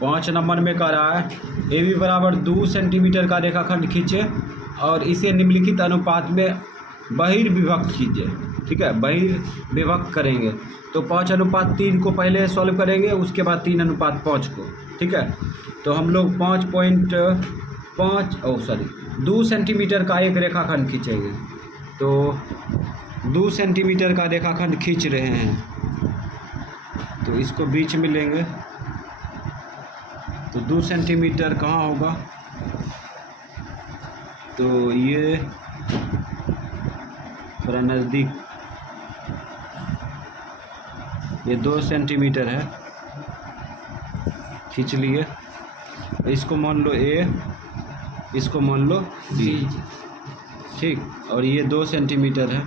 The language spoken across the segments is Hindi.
5 नंबर में कह रहा है ए बी बराबर 2 सेंटीमीटर का रेखाखंड खींचे और इसे निम्नलिखित अनुपात में बहिर्विभक्त कीजिए। ठीक है, बहिर्विभक्त करेंगे तो 5:3 को पहले सॉल्व करेंगे, उसके बाद 3:5 को। ठीक है, तो हम लोग 2 सेंटीमीटर का एक रेखाखंड खींचेंगे। तो 2 सेंटीमीटर का रेखाखंड खींच रहे हैं, तो इसको बीच में लेंगे। तो 2 सेंटीमीटर कहाँ होगा, तो ये थोड़ा नज़दीक, ये 2 सेंटीमीटर है, खींच लिए। इसको मान लो ए, इसको मान लो बी। ठीक, और ये 2 सेंटीमीटर है।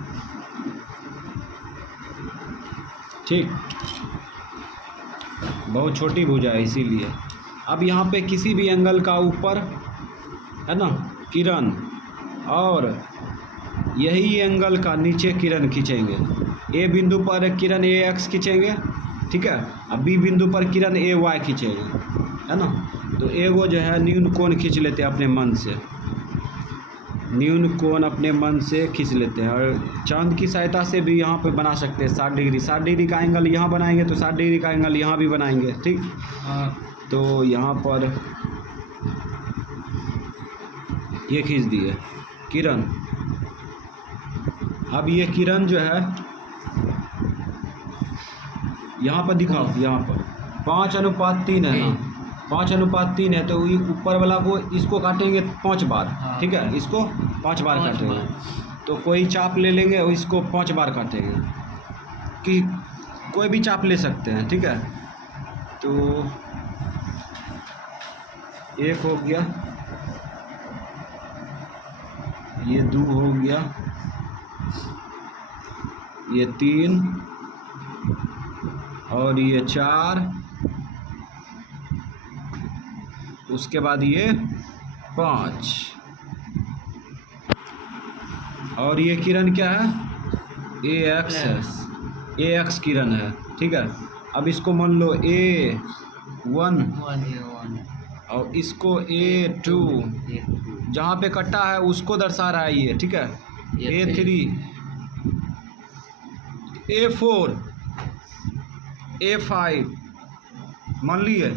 ठीक, बहुत छोटी भुजा है इसीलिए। अब यहाँ पे किसी भी एंगल का ऊपर है ना किरण, और यही एंगल का नीचे किरण खींचेंगे। ए बिंदु पर किरण ए एक्स खींचेंगे, ठीक है, अब बी बिंदु पर किरण ए वाई खींचेंगे, है ना। तो एगो जो है न्यून कोण खींच लेते हैं अपने मन से, न्यून कोण अपने मन से खींच लेते हैं। और चांद की सहायता से भी यहाँ पे बना सकते हैं 60 डिग्री। 60 डिग्री का एंगल यहाँ बनाएंगे तो 60 डिग्री का एंगल यहाँ भी बनाएंगे। ठीक, तो यहाँ पर ये खींच दिए किरण। अब ये किरण जो है यहाँ पर दिखाओ, यहाँ पर 5:3 है ना, 5:3 है, तो ऊपर वाला को इसको काटेंगे 5 बार। ठीक है, इसको 5 बार काटेंगे। तो कोई चाप ले लेंगे और इसको 5 बार काटेंगे, कि कोई भी चाप ले सकते हैं। ठीक है, तो 1 हो गया, ये 2 हो गया, ये 3 और ये 4, उसके बाद ये 5, और ये किरण क्या है, ए एक्स है, ए एक्स किरण है। ठीक है, अब इसको मान लो A1 और इसको A2, जहाँ पे कट्टा है उसको दर्शा रहा है ये। ठीक है, A3, A4, A5 मान लिए।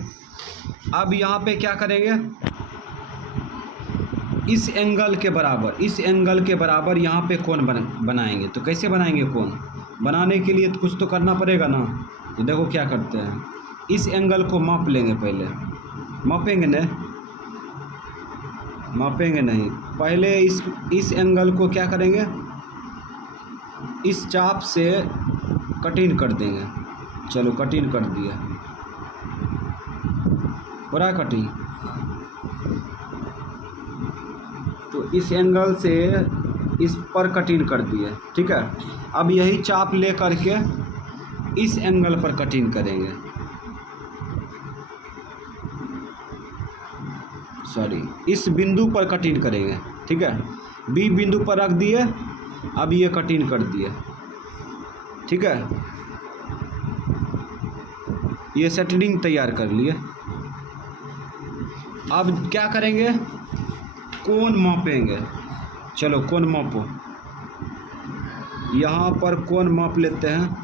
अब यहाँ पे क्या करेंगे, इस एंगल के बराबर, इस एंगल के बराबर यहाँ पे कोण बनाएंगे। तो कैसे बनाएंगे कोण, बनाने के लिए तो कुछ तो करना पड़ेगा ना। तो देखो क्या करते हैं, इस एंगल को माप लेंगे पहले। मापेंगे नहीं, मापेंगे नहीं, पहले इस एंगल को क्या करेंगे, इस चाप से कटिंग कर देंगे। चलो कटिंग कर दिया, पूरा कटिंग। तो इस एंगल से इस पर कटिंग कर दिए। ठीक है, अब यही चाप ले करके इस एंगल पर कटिंग करेंगे, सॉरी इस बिंदु पर कटिंग करेंगे। ठीक है, बी बिंदु पर रख दिए, अब ये कटिंग कर दिए। ठीक है, ये सेटिंग तैयार कर लिए। अब क्या करेंगे, कोण मापेंगे। चलो कोण मापो, यहाँ पर कोण माप लेते हैं,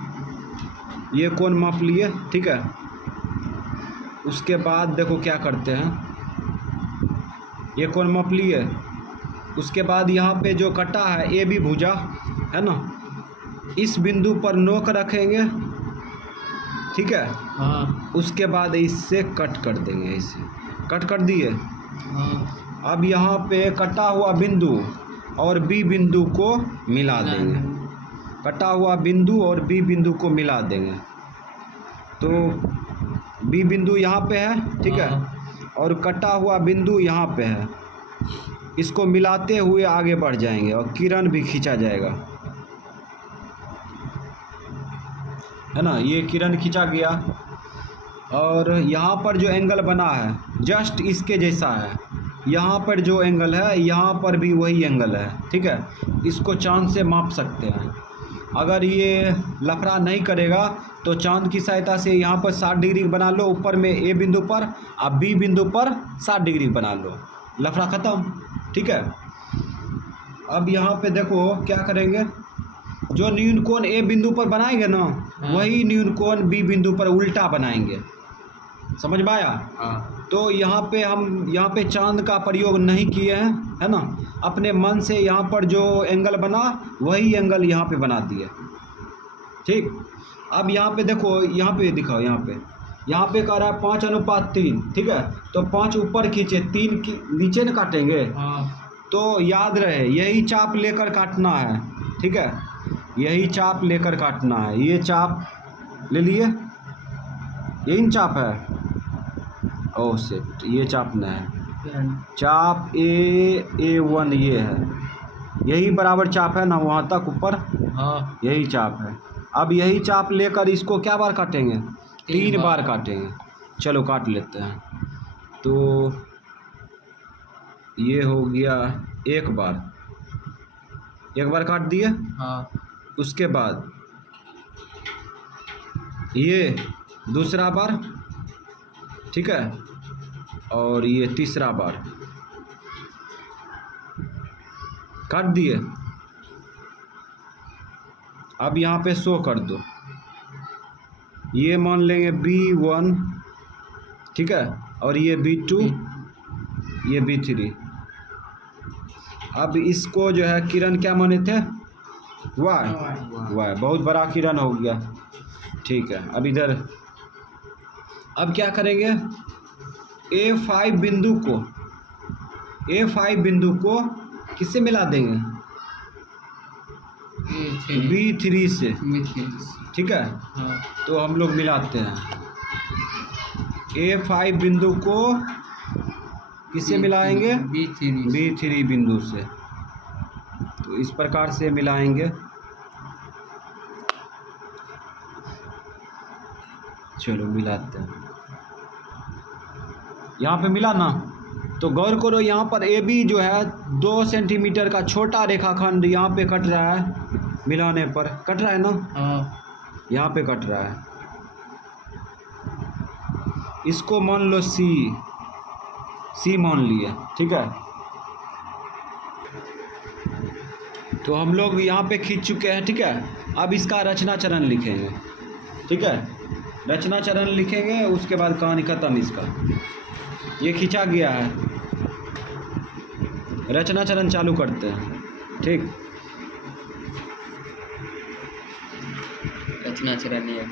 ये कोण माप लिए। ठीक है, उसके बाद देखो क्या करते हैं, ये कोण माप लिए, उसके बाद यहाँ पे जो कटा है ए बी भुजा है ना, इस बिंदु पर नोक रखेंगे। ठीक है, उसके बाद इससे कट कर देंगे, इसे कट कर दिए। अब यहाँ पे कटा हुआ बिंदु और बी बिंदु को मिला देंगे, कटा हुआ बिंदु और बी बिंदु को मिला देंगे। तो बी बिंदु यहाँ पे है, ठीक है, और कटा हुआ बिंदु यहाँ पे है, इसको मिलाते हुए आगे बढ़ जाएंगे और किरण भी खींचा जाएगा, है ना। ये किरण खींचा गया और यहाँ पर जो एंगल बना है जस्ट इसके जैसा है, यहाँ पर जो एंगल है यहाँ पर भी वही एंगल है। ठीक है, इसको चांद से माप सकते हैं। अगर ये लफड़ा नहीं करेगा तो चांद की सहायता से यहाँ पर 60 डिग्री बना लो, ऊपर में ए बिंदु पर, अब बी बिंदु पर 60 डिग्री बना लो, लफड़ा ख़त्म। ठीक है, अब यहाँ पे देखो क्या करेंगे, जो न्यून कोण ए बिंदु पर बनाएंगे ना, वही न्यून कोण बी बिंदु पर उल्टा बनाएंगे। समझ में आया? तो यहाँ पे हम यहाँ पे चांद का प्रयोग नहीं किए हैं, है ना, अपने मन से यहाँ पर जो एंगल बना वही एंगल यहाँ पे बना दिए। ठीक, अब यहाँ पे देखो, यहाँ पे दिखाओ, यहाँ पे कह रहा है 5:3। ठीक है, तो 5 ऊपर खींचे, 3 की नीचे न काटेंगे। तो याद रहे यही चाप लेकर काटना है। ठीक है, यही चाप लेकर काटना है। ये चाप ले लिए, यही चाप है। ओह शिट, ये चाप न है, चाप A1 ये है, यही बराबर चाप है ना वहाँ तक ऊपर। हाँ, यही चाप है। अब यही चाप लेकर इसको क्या बार काटेंगे? 3 बार काटेंगे। चलो काट लेते हैं। तो ये हो गया एक बार काट दिए। हाँ, उसके बाद ये दूसरा बार, ठीक है, और ये तीसरा बार काट दिए। अब यहाँ पे शो कर दो, ये मान लेंगे B1, ठीक है, और ये B2, ये B3। अब इसको जो है किरण क्या माने थे? Y। बहुत बड़ा किरण हो गया। ठीक है, अब इधर अब क्या करेंगे, A5 बिंदु को किससे मिला देंगे? B3 से। ठीक है, तो हम लोग मिलाते हैं। A5 बिंदु को किससे मिलाएंगे? B3 बिंदु से। तो इस प्रकार से मिलाएंगे। चलो मिलाते हैं। यहाँ पे मिला ना, तो गौर करो यहाँ पर AB जो है 2 सेंटीमीटर का छोटा रेखाखंड यहाँ पे कट रहा है, मिलाने पर कट रहा है ना। हाँ, यहाँ पे कट रहा है। इसको मान लो C मान लिया। ठीक है, तो हम लोग यहाँ पे खींच चुके हैं। ठीक है, अब इसका रचना चरण लिखेंगे। ठीक है, रचना चरण लिखेंगे, उसके बाद कहानी खत्म इसका। ये खींचा गया है, रचना चरण चालू करते हैं। ठीक, रचना चरण ये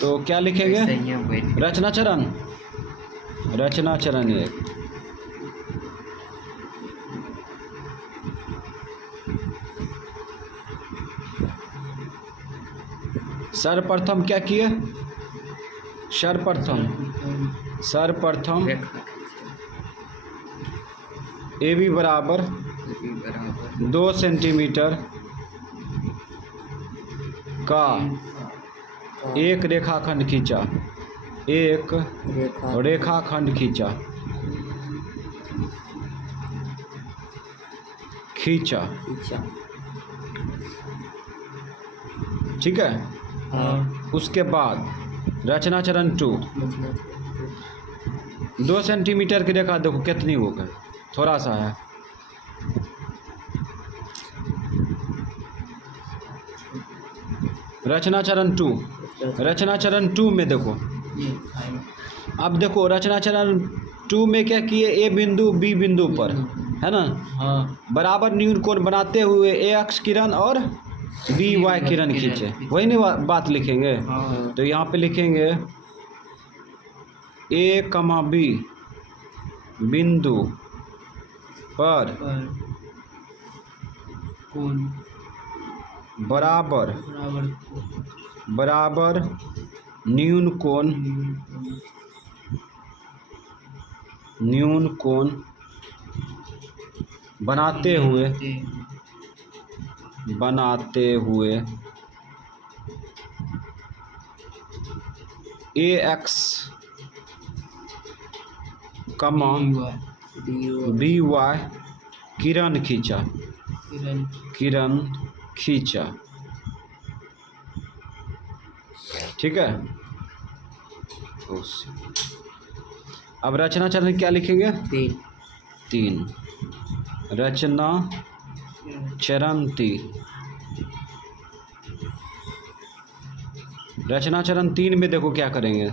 तो क्या लिखेंगे? रचना चरण ये सर्वप्रथम क्या किए? सर्वप्रथम AB बराबर 2 सेंटीमीटर का एक रेखाखंड खींचा, एक रेखाखंड खींचा। ठीक है, उसके बाद रचना चरण 2, 2 सेंटीमीटर की रेखा देखो कितनी हो गई, थोड़ा सा है। रचना चरण 2 में देखो, अब देखो रचना चरण 2 में क्या किए? A बिंदु B बिंदु पर, है ना, बराबर न्यून कोण बनाते हुए AX किरण और BY किरण खींचे। वही नहीं बात लिखेंगे। तो यहाँ पे लिखेंगे A, B बिंदु पर बराबर न्यून कोण बनाते हुए AX, BY किरण खींचा। ठीक है। अब रचना चरण क्या लिखेंगे? 3। रचना चरण 3। रचना चरण 3 में देखो क्या करेंगे।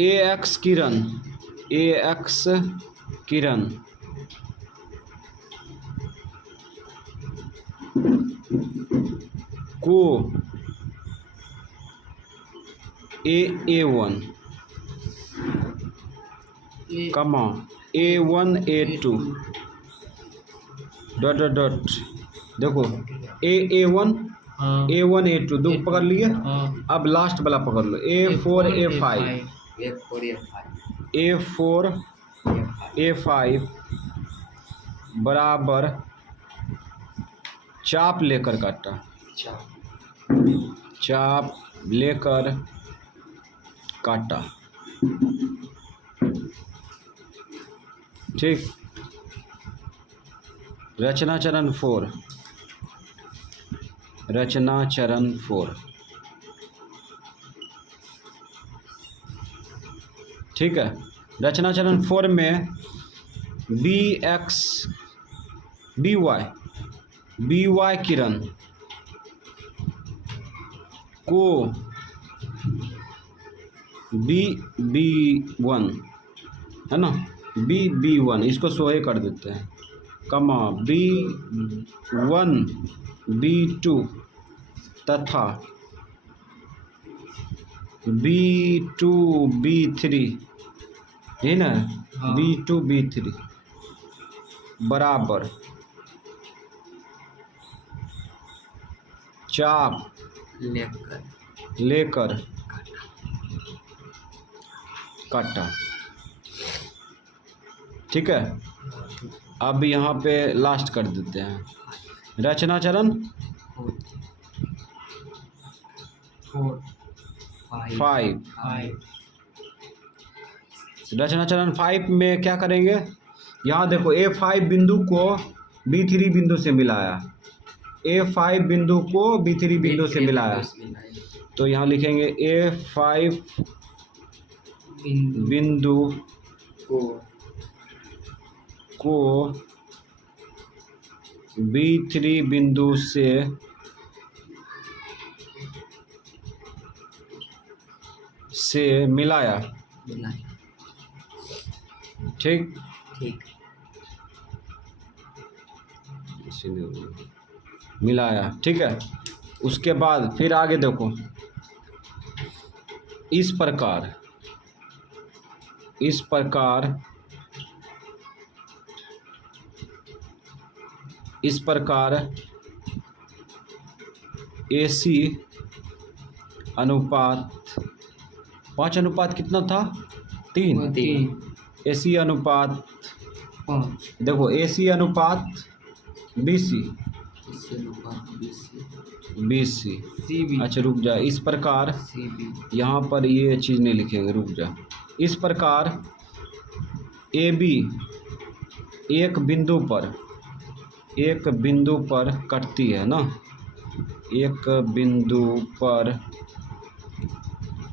AX किरण को A1 कमा A1 A2 dot dot dot देखो A1 A1 A2 दो पकड़ लिए। अब लास्ट वाला पकड़ लो A4 A5 बराबर चाप लेकर काटा। चाप लेकर काटा। ठीक। रचना चरण 4। ठीक है। रचना चरण 4 में BY किरण को B1 है ना, B1 इसको सोए कर देते हैं, कमा B1 B2 तथा B2 B3 है ना, B2 B3 बराबर चाप लेकर काटा। ठीक है। अब यहाँ पे लास्ट कर देते हैं रचना चरण 5। रचना चरण 5 में क्या करेंगे? यहाँ देखो A5 बिंदु को B3 बिंदु से मिलाया। A5 बिंदु को B3 बिंदु से मिलाया, तो यहाँ लिखेंगे A5 बिंदु को B3 बिंदु से मिलाया। ठीक। मिलाया। ठीक है। उसके बाद फिर आगे देखो, इस प्रकार AC अनुपात 5 अनुपात कितना था? 3। AC अनुपात देखो AC अनुपात BC। अच्छा रुक जा, इस प्रकार यहाँ पर ये चीज़ नहीं लिखेंगे, रुक जा। इस प्रकार AB एक बिंदु पर कटती है ना, एक बिंदु पर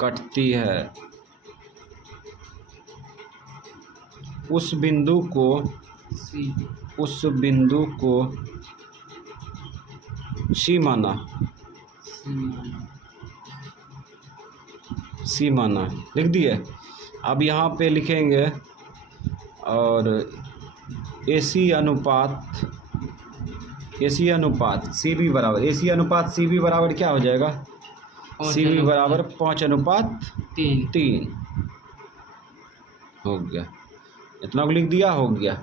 कटती है। उस बिंदु को C माना। लिख दिए। अब यहाँ पे लिखेंगे और AC अनुपात CB बराबर, AC अनुपात CB बराबर क्या हो जाएगा? CB बराबर 5:3 हो गया। इतना को लिख दिया, हो गया।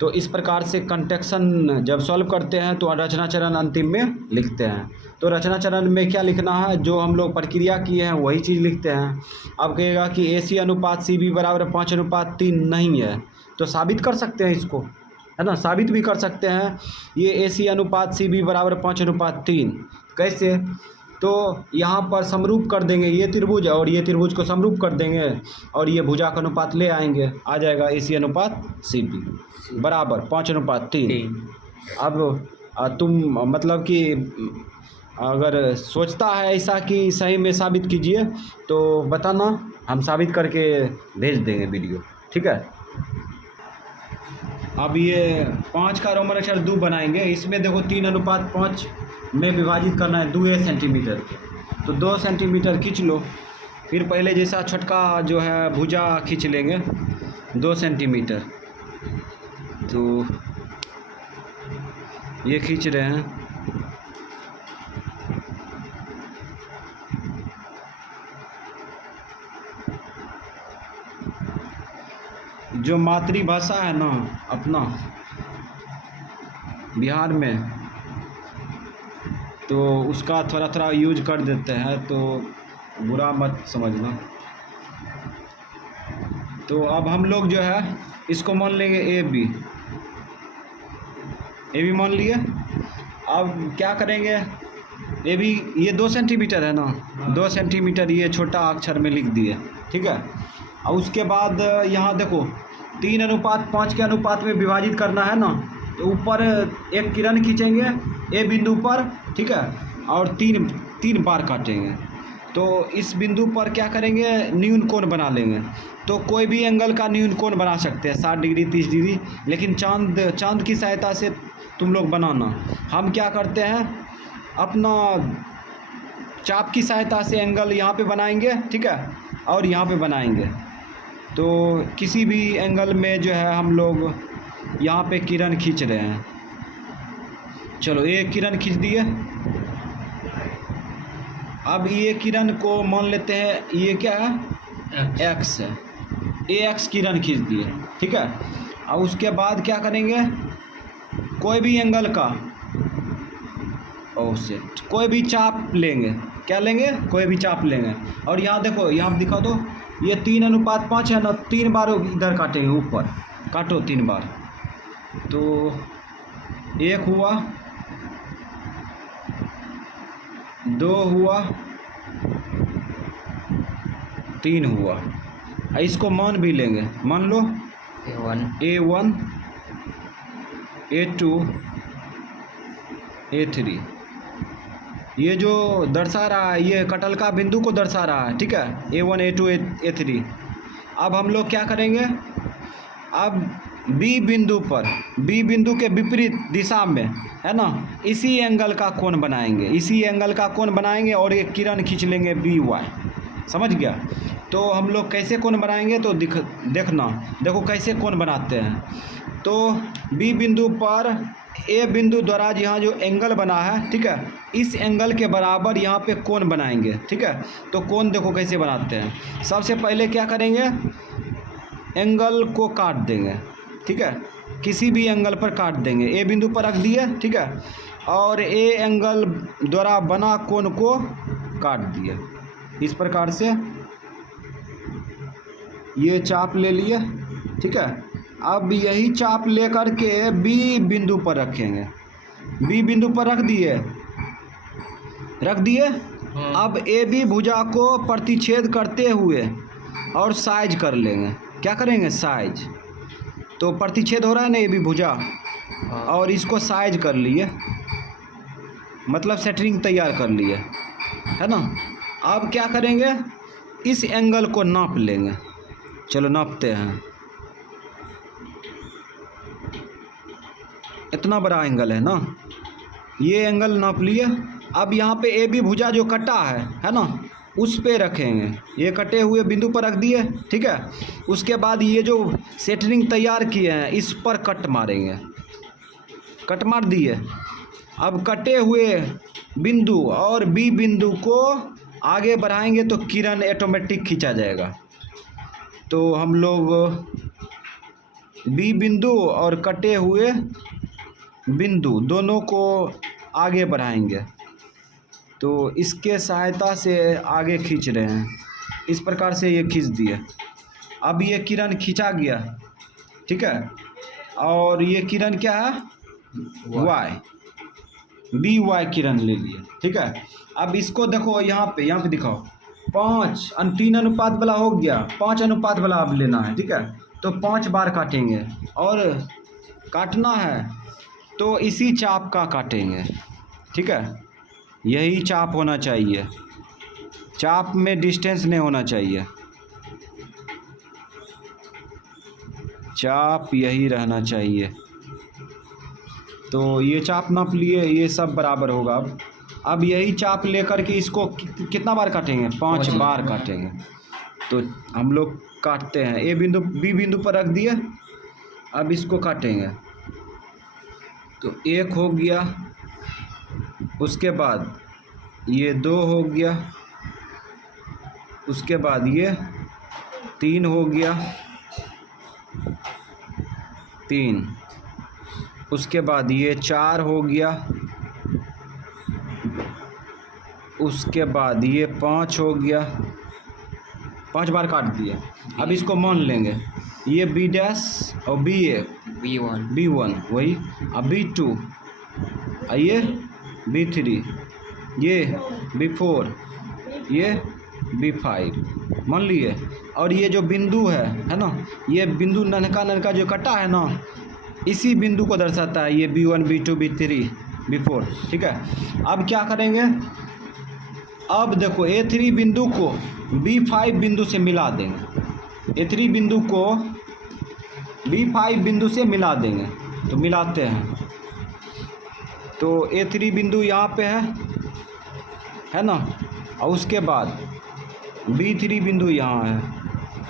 तो इस प्रकार से कंटेक्शन जब सॉल्व करते हैं तो रचना चरण अंतिम में लिखते हैं। तो रचना चरण में क्या लिखना है? जो हम लोग प्रक्रिया किए हैं वही चीज़ लिखते हैं। अब कहेगा कि AC अनुपात CB बराबर 5:3 नहीं है, तो साबित कर सकते हैं इसको, है ना, साबित भी कर सकते हैं। ये AC अनुपात CB बराबर 5:3 कैसे? तो यहाँ पर समरूप कर देंगे ये त्रिभुज और ये त्रिभुज को समरूप कर देंगे और ये भुजा का अनुपात ले आएंगे, आ जाएगा AC अनुपात CB बराबर 5:3। अब तुम मतलब कि अगर सोचता है ऐसा कि सही में साबित कीजिए तो बताना, हम साबित करके भेज देंगे वीडियो, ठीक है। अब ये 5 का रोमन अक्षर 2 बनाएंगे। इसमें देखो 3:5 में विभाजित करना है 2 सेंटीमीटर के, तो 2 सेंटीमीटर खींच लो। फिर पहले जैसा छोटका जो है भुजा खींच लेंगे 2 सेंटीमीटर, तो ये खींच रहे हैं। जो मातृभाषा है ना अपना बिहार में, तो उसका थोड़ा थोड़ा यूज कर देते हैं, तो बुरा मत समझना। तो अब हम लोग जो है इसको मान लेंगे ए बी मान लिए। अब क्या करेंगे, ए बी ये 2 सेंटीमीटर है ना, 2 सेंटीमीटर ये छोटा अक्षर में लिख दिए, ठीक है। और उसके बाद यहाँ देखो 3:5 के अनुपात में विभाजित करना है ना, तो ऊपर एक किरण खींचेंगे ए बिंदु पर, ठीक है, और तीन बार काटेंगे। तो इस बिंदु पर क्या करेंगे, न्यून कोण बना लेंगे। तो कोई भी एंगल का न्यून कोण बना सकते हैं, 60 डिग्री 30 डिग्री, लेकिन चांद की सहायता से तुम लोग बनाना। हम क्या करते हैं, अपना चाप की सहायता से एंगल यहाँ पे बनाएंगे, ठीक है, और यहाँ पे बनाएंगे। तो किसी भी एंगल में जो है हम लोग यहाँ पे किरण खींच रहे हैं। चलो एक किरण खींच दिए। अब ये किरण को मान लेते हैं, ये क्या है, एक्स है, एक्स किरण खींच दिए, ठीक है। अब उसके बाद क्या करेंगे, कोई भी एंगल का कोई भी चाप लेंगे, क्या लेंगे, कोई भी चाप लेंगे। और यहाँ देखो, यहाँ दिखा दो, ये 3:5 है ना, 3 बार इधर काटेंगे, ऊपर काटो 3 बार। तो 1 हुआ, 2 हुआ, 3 हुआ। इसको मान भी लेंगे, मान लो A1 A2 A3, ये जो दर्शा रहा है ये कटल का बिंदु को दर्शा रहा है, ठीक है, A1 A2 A3। अब हम लोग क्या करेंगे, अब बी बिंदु पर, बी बिंदु के विपरीत दिशा में है ना, इसी एंगल का कोण बनाएंगे, इसी एंगल का कोण बनाएंगे और एक किरण खींच लेंगे BY, समझ गया। तो हम लोग कैसे कोण बनाएंगे, तो देखना, देखो कैसे कोण बनाते हैं। तो बी बिंदु पर ए बिंदु द्वारा यहाँ जो एंगल बना है, ठीक है, इस एंगल के बराबर यहाँ पे कोण बनाएंगे, ठीक है। तो कोण देखो कैसे बनाते हैं। सबसे पहले क्या करेंगे, एंगल को काट देंगे, ठीक है, किसी भी एंगल पर काट देंगे। ए बिंदु पर रख दिए, ठीक है, और ए एंगल द्वारा बना कोण को काट दिए इस प्रकार से। ये चाप ले लिए, ठीक है। अब यही चाप लेकर के बी बिंदु पर रखेंगे, बी बिंदु पर रख दिए। अब ए बी भुजा को प्रतिच्छेद करते हुए और साइज कर लेंगे। क्या करेंगे, साइज। तो प्रतिच्छेद हो रहा है ना ए बी भुजा, और इसको साइज कर लिए, मतलब सेंटरिंग तैयार कर लिए, है ना। अब क्या करेंगे, इस एंगल को नाप लेंगे। चलो नापते हैं। इतना बड़ा एंगल है ना, ये एंगल नाप लिए। अब यहाँ पे ए बी भुजा जो कटा है ना, उस पे रखेंगे, ये कटे हुए बिंदु पर रख दिए, ठीक है। उसके बाद ये जो सेंटरिंग तैयार किए हैं इस पर कट मारेंगे, कट मार दिए। अब कटे हुए बिंदु और बी बिंदु को आगे बढ़ाएंगे तो किरण ऑटोमेटिक खींचा जाएगा। तो हम लोग बी बिंदु और कटे हुए बिंदु दोनों को आगे बढ़ाएंगे। तो इसके सहायता से आगे खींच रहे हैं, इस प्रकार से ये खींच दिए। अब ये किरण खींचा गया, ठीक है, और ये किरण क्या है, Y, BY किरण ले लिए, ठीक है। अब इसको देखो यहाँ पे दिखाओ, 3 अनुपात वाला हो गया, 5 अनुपात वाला अब लेना है, ठीक है। तो 5 बार काटेंगे, और काटना है तो इसी चाप का काटेंगे, ठीक है। यही चाप होना चाहिए, चाप में डिस्टेंस नहीं होना चाहिए, चाप यही रहना चाहिए। तो ये चाप नाप लिए, ये सब बराबर होगा। अब यही चाप लेकर के इसको कितना बार काटेंगे? 5 बार काटेंगे। तो हम लोग काटते हैं। ए बिंदु बी बिंदु पर रख दिए, अब इसको काटेंगे। तो 1 हो गया, उसके बाद ये 2 हो गया, उसके बाद ये 3 हो गया, 3, उसके बाद ये 4 हो गया, उसके बाद ये 5 हो गया। 5 बार काट दिए। अब इसको मान लेंगे, ये बी डैश और B1 वही, अब B2, ये B3, ये B4, ये B5 मान लिए। और ये जो बिंदु है ना, ये बिंदु ननका जो कटा है ना, इसी बिंदु को दर्शाता है ये B1 B2 B3 B4। ठीक है, अब क्या करेंगे? अब देखो A3 बिंदु को B5 बिंदु से मिला देंगे, A3 बिंदु को B5 बिंदु से मिला देंगे। तो मिलाते हैं, तो A3 बिंदु यहाँ पे है ना, और उसके बाद B3 बिंदु यहाँ है,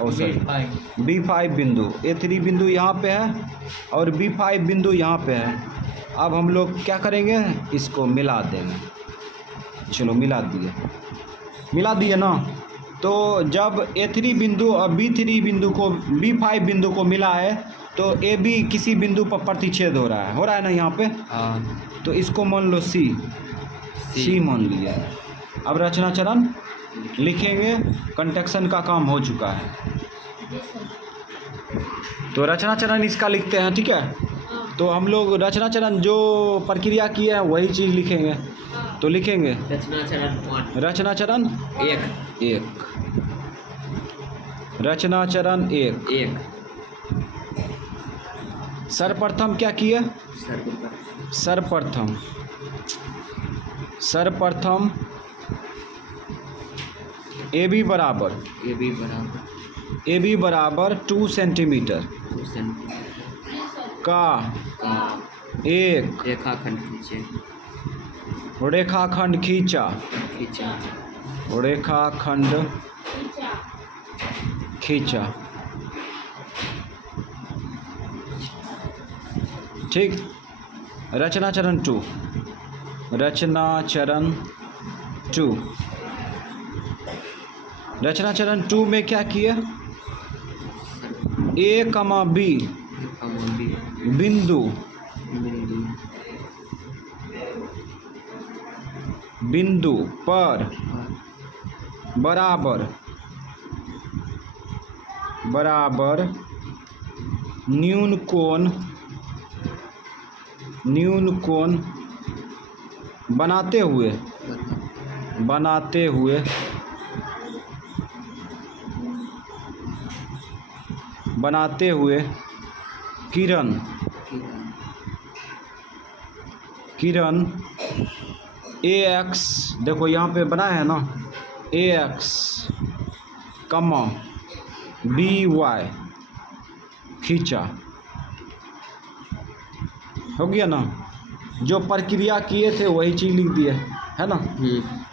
और सॉरी B5 बिंदु, A3 बिंदु यहाँ पे है और B5 बिंदु यहाँ पे है। अब हम लोग क्या करेंगे? इसको मिला देंगे। चलो मिला दिए ना। तो जब A3 बिंदु और B3 बिंदु को B5 बिंदु को मिला है, तो AB किसी बिंदु पर प्रतिच्छेद हो रहा है ना यहाँ पे। तो इसको मान लो C मान लिया। अब रचना चरण लिखेंगे, कंटेक्शन का काम हो चुका है। तो रचना चरण इसका लिखते हैं, ठीक है। तो हम लोग रचना चरण जो प्रक्रिया की है वही चीज़ लिखेंगे। तो लिखेंगे रचना चरण 1, रचना चरण 1। सर्वप्रथम क्या किए? सर्वप्रथम AB बराबर 2 सेंटीमीटर का एक रेखाखंड खींचा। ठीक। रचना चरण 2 में क्या किए? A, B बिंदु पर बराबर न्यून कोण बनाते हुए किरण AX, देखो यहाँ पे बनाया है ना, AX, BY खींचा। हो गया ना? जो प्रक्रिया किए थे वही चीज़ लिख दिए, है ना।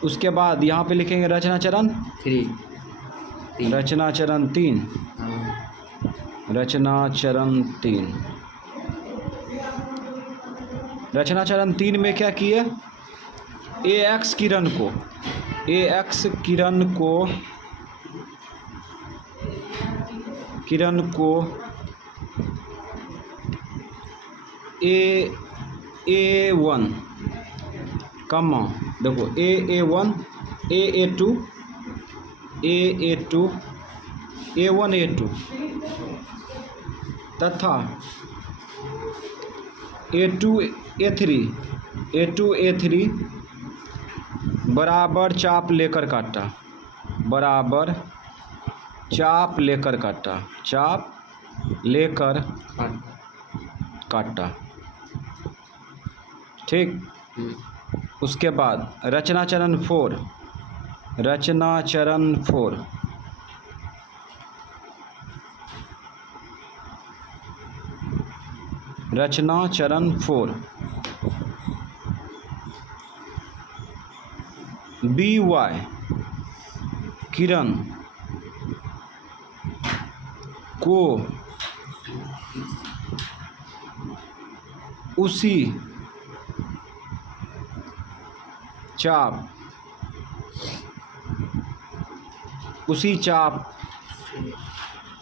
उसके बाद यहाँ पे लिखेंगे रचना चरण 3। रचना चरण 3 में क्या किए? AX किरण को A1, देखो A1, A2, A1 A2 तथा A2 A3 बराबर चाप लेकर काटा। ठीक। उसके बाद रचना चरण 4, रचना चरण 4, रचना चरण 4, BY किरण को उसी चाप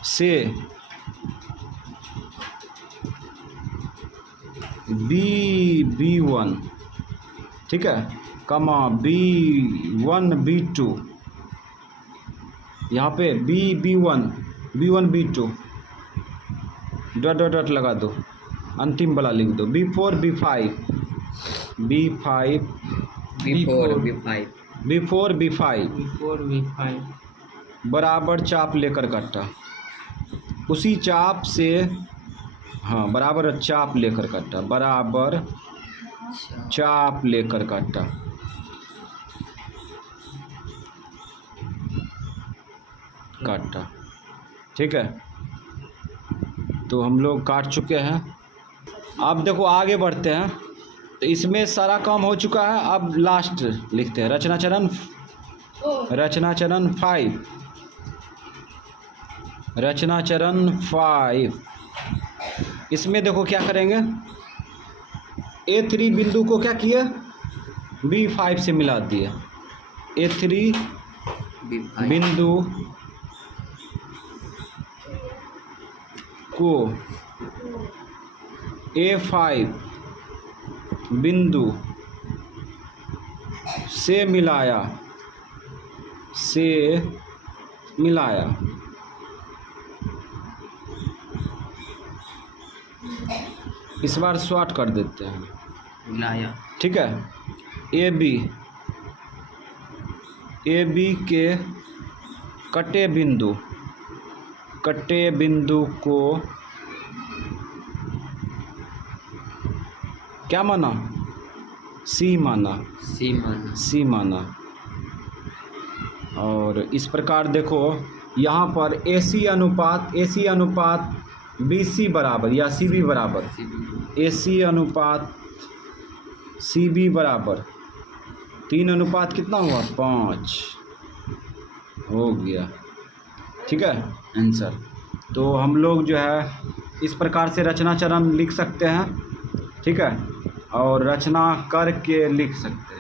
से B1, ठीक है, कमा B1 B2, यहाँ पे B1 B2 dot dot dot लगा दो, अंतिम वाला लिख दो, B4 B5 बराबर चाप लेकर काटा, उसी चाप से, हाँ बराबर चाप लेकर काटा, बराबर चाप लेकर काटा, ठीक है। तो हम लोग काट चुके हैं। अब देखो आगे बढ़ते हैं। तो इसमें सारा काम हो चुका है। अब लास्ट लिखते हैं रचना चरण 5, रचना चरण 5। इसमें देखो क्या करेंगे, A3 बिंदु को क्या किया, B5 से मिला दिया। A3 बिंदु को A5 बिंदु से मिलाया, इस बार शॉर्ट कर देते हैं, मिलाया, ठीक है। AB के कटे बिंदु को क्या माना, C माना। और इस प्रकार देखो यहाँ पर AC अनुपात BC बराबर या CB बराबर, AC अनुपात CB बराबर 3 अनुपात कितना हुआ, 5 हो गया, ठीक है आंसर। तो हम लोग जो है इस प्रकार से रचना चरण लिख सकते हैं, ठीक है, और रचना करके लिख सकते हैं।